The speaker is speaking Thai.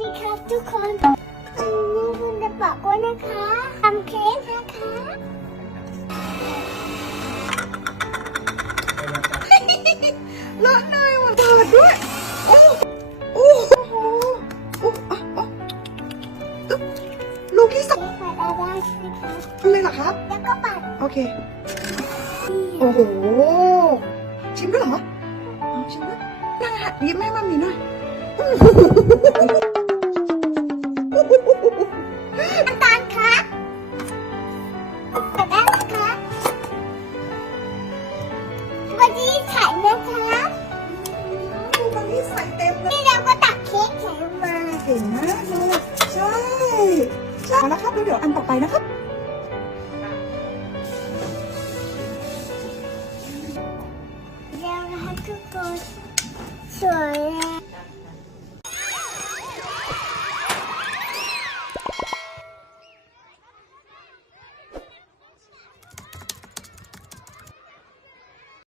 ดีครับทุกคนวันนี้คุณจะบอกว่านะคะทำเค้กนะคะเลอะเนยวันเกิดด้วยโอ้โอ้โหโอ้อะอะอึ๊บลูกที่สองเค้กอะไรได้สิคะเลยเหรอครับ แล้วก็ปัด โอเค โอ้โห ชิมด้วยเหรอชิมด้วยน่ายิ้มให้มามีหน่อย แต่ได้นะคะวันนี้ใส่นะคะดูวันนี้ใส่เต็มนี่เราก็ตักเค้กใส่มาเก่มากเลยใช่เอาละครับแล้วเดี๋ยวอันต่อไปนะครับเดี๋ยวนะคะทุกคนสวยแล้